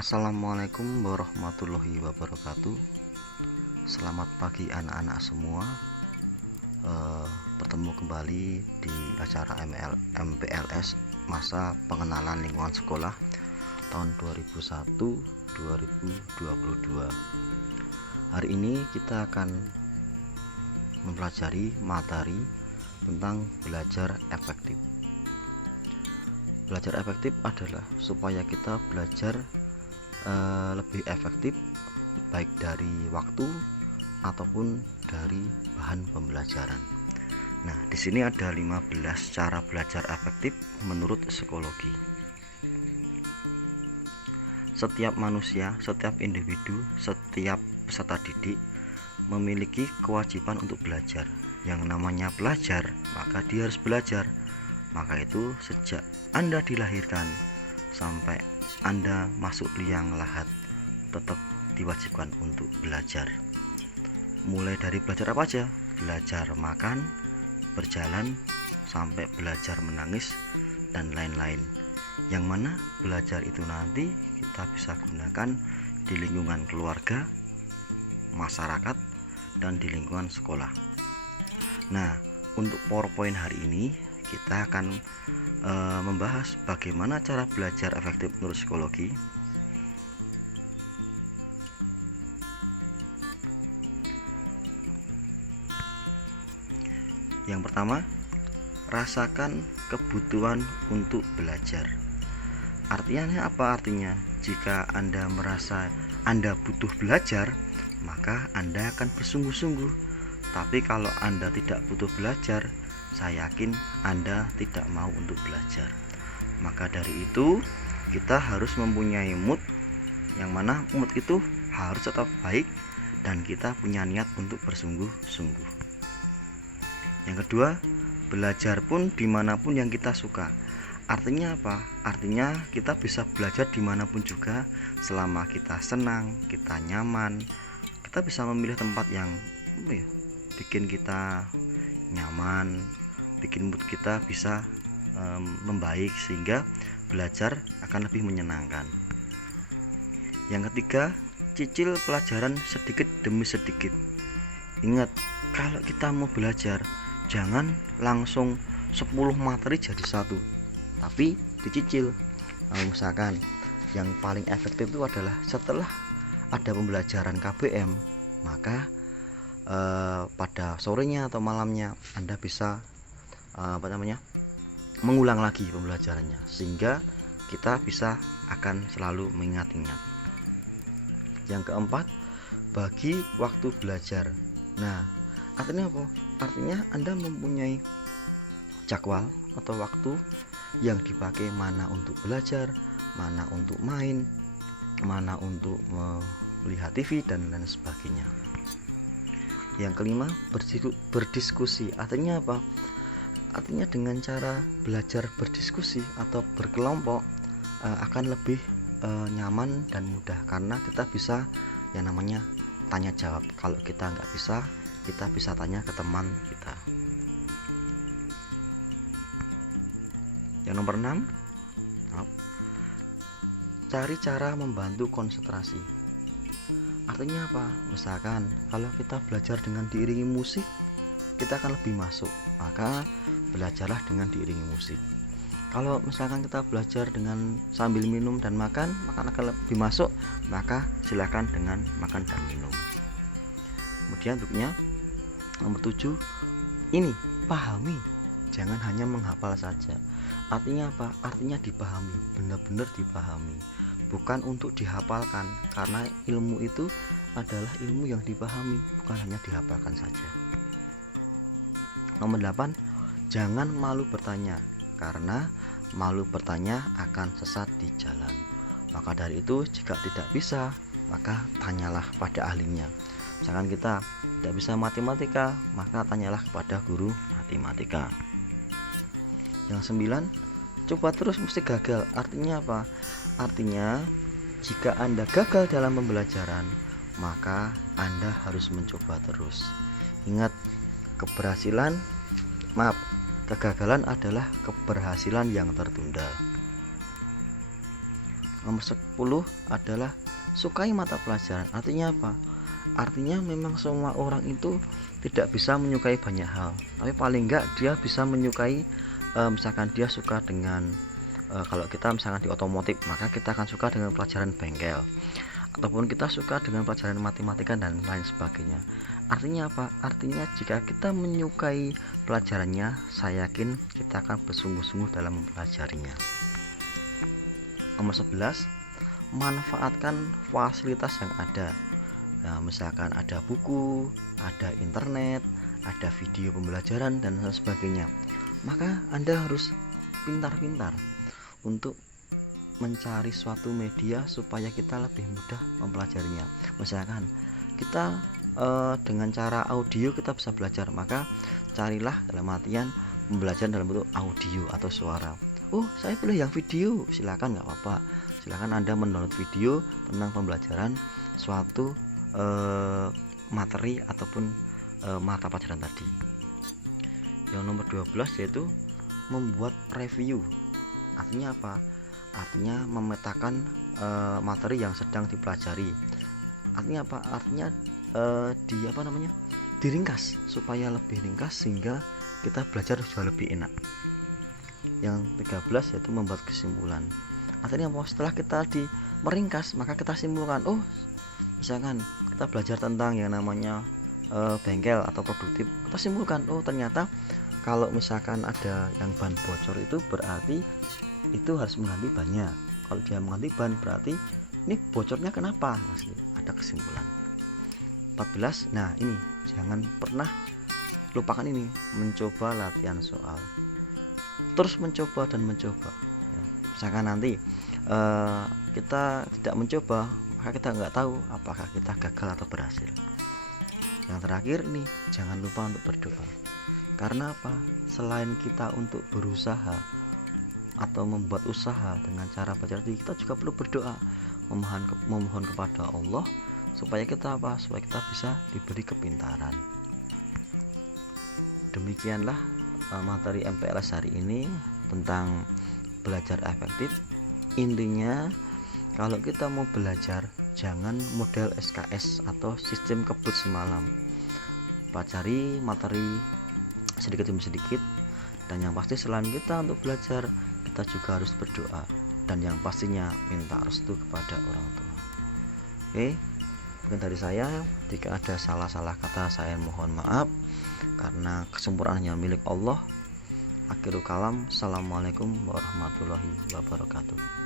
Assalamualaikum warahmatullahi wabarakatuh. Selamat pagi anak-anak semua. Bertemu kembali di acara MPLS Masa Pengenalan Lingkungan Sekolah tahun 2001-2022. Hari ini kita akan mempelajari materi tentang belajar efektif. Belajar efektif adalah supaya kita belajar lebih efektif, baik dari waktu ataupun dari bahan pembelajaran. Nah, di sini ada 15 cara belajar efektif menurut psikologi. Setiap manusia, setiap individu, setiap peserta didik memiliki kewajiban untuk belajar. Yang namanya belajar, maka dia harus belajar. Maka itu sejak Anda dilahirkan sampai Anda masuk liang lahat, tetap diwajibkan untuk belajar. Mulai dari belajar apa aja? Belajar makan, berjalan, sampai belajar menangis, dan lain-lain. Yang mana belajar itu nanti kita bisa gunakan di lingkungan keluarga, masyarakat, dan di lingkungan sekolah. Nah, untuk PowerPoint hari ini kita akan membahas bagaimana cara belajar efektif menurut psikologi. Yang pertama, rasakan kebutuhan untuk belajar. Artinya apa? Artinya jika Anda merasa Anda butuh belajar, maka Anda akan bersungguh-sungguh. Tapi kalau Anda tidak butuh belajar, saya yakin Anda tidak mau untuk belajar. Maka dari itu kita harus mempunyai mood, yang mana mood itu harus tetap baik dan kita punya niat untuk bersungguh-sungguh. Yang kedua, belajar pun dimanapun yang kita suka. Artinya apa? Artinya kita bisa belajar dimanapun juga, selama kita senang, kita nyaman. Kita bisa memilih tempat yang bikin kita nyaman, bikin mood kita bisa membaik, sehingga belajar akan lebih menyenangkan. Yang ketiga, cicil pelajaran sedikit demi sedikit. Ingat, kalau kita mau belajar, jangan langsung 10 materi jadi satu, tapi dicicil. Misalkan yang paling efektif itu adalah setelah ada pembelajaran KBM, maka pada sorenya atau malamnya Anda bisa mengulang lagi pembelajarannya, sehingga kita bisa akan selalu mengingat-ingat. Yang keempat, bagi waktu belajar. Nah, artinya apa? Artinya Anda mempunyai jadwal atau waktu yang dipakai, mana untuk belajar, mana untuk main, mana untuk melihat TV, dan lain sebagainya. Yang kelima, berdiskusi. Artinya apa? Artinya dengan cara belajar berdiskusi atau berkelompok akan lebih nyaman dan mudah, karena kita bisa yang namanya tanya jawab. Kalau kita nggak bisa, kita bisa tanya ke teman kita. Yang nomor 6, cari cara membantu konsentrasi. Artinya apa? Misalkan kalau kita belajar dengan diiringi musik, kita akan lebih masuk, maka belajarlah dengan diiringi musik. Kalau misalkan kita belajar dengan sambil minum dan makan akan lebih masuk, maka silakan dengan makan dan minum. Kemudian berikutnya, nomor 7, ini pahami, jangan hanya menghafal saja. Artinya apa? Artinya dipahami, benar-benar dipahami, bukan untuk dihafalkan, karena ilmu itu adalah ilmu yang dipahami, bukan hanya dihafalkan saja. Nomor 8, jangan malu bertanya, karena malu bertanya akan sesat di jalan. Maka dari itu, jika tidak bisa, maka tanyalah pada ahlinya. Misalkan kita tidak bisa matematika, maka tanyalah kepada guru matematika. Yang 9, coba terus mesti gagal. Artinya apa? Artinya jika Anda gagal dalam pembelajaran, maka Anda harus mencoba terus. Ingat, kegagalan adalah keberhasilan yang tertunda. Nomor 10 adalah sukai mata pelajaran. Artinya apa? Artinya memang semua orang itu tidak bisa menyukai banyak hal, tapi paling enggak dia bisa menyukai, misalkan dia suka dengan, kalau kita misalkan di otomotif, maka kita akan suka dengan pelajaran bengkel, ataupun kita suka dengan pelajaran matematika dan lain sebagainya. Artinya apa? Artinya jika kita menyukai pelajarannya, saya yakin kita akan bersungguh-sungguh dalam mempelajarinya. Nomor 11, manfaatkan fasilitas yang ada. Nah, misalkan ada buku, ada internet, ada video pembelajaran dan lain sebagainya. Maka Anda harus pintar-pintar untuk mencari suatu media supaya kita lebih mudah mempelajarinya. Misalkan kita dengan cara audio kita bisa belajar, maka carilah dalam artian pembelajaran dalam bentuk audio atau suara. Oh, saya pilih yang video, silakan, nggak apa-apa. Silakan Anda mendownload video tentang pembelajaran suatu materi ataupun mata pelajaran tadi. Yang nomor 12 yaitu membuat review. Artinya apa? Artinya memetakan materi yang sedang dipelajari. Artinya apa? Artinya diringkas supaya lebih ringkas sehingga kita belajar jauh lebih enak. Yang 13 yaitu membuat kesimpulan. Artinya apa? Setelah kita meringkas, maka kita simpulkan. Oh, misalkan kita belajar tentang yang namanya bengkel atau produktif, kita simpulkan, oh ternyata kalau misalkan ada yang ban bocor itu berarti itu harus mengganti bannya. Kalau dia mengganti ban berarti ini bocornya kenapa? Ada kesimpulan. 14. Nah, ini jangan pernah lupakan ini, mencoba latihan soal. Terus mencoba dan mencoba. Ya, misalkan nanti kita tidak mencoba, maka kita nggak tahu apakah kita gagal atau berhasil. Yang terakhir nih, jangan lupa untuk berdoa. Karena apa? Selain kita untuk berusaha atau membuat usaha dengan cara baca, kita juga perlu berdoa, memohon kepada Allah supaya kita bisa diberi kepintaran. Demikianlah materi MPLS hari ini tentang belajar efektif. Intinya kalau kita mau belajar, jangan model SKS atau sistem kebut semalam. Pelajari materi sedikit demi sedikit, dan yang pasti selain kita untuk belajar, kita juga harus berdoa, dan yang pastinya minta restu kepada orang tua. Oke, mungkin dari saya, jika ada salah-salah kata saya mohon maaf, karena kesempurnaan hanya milik Allah. Akhirul kalam, assalamualaikum warahmatullahi wabarakatuh.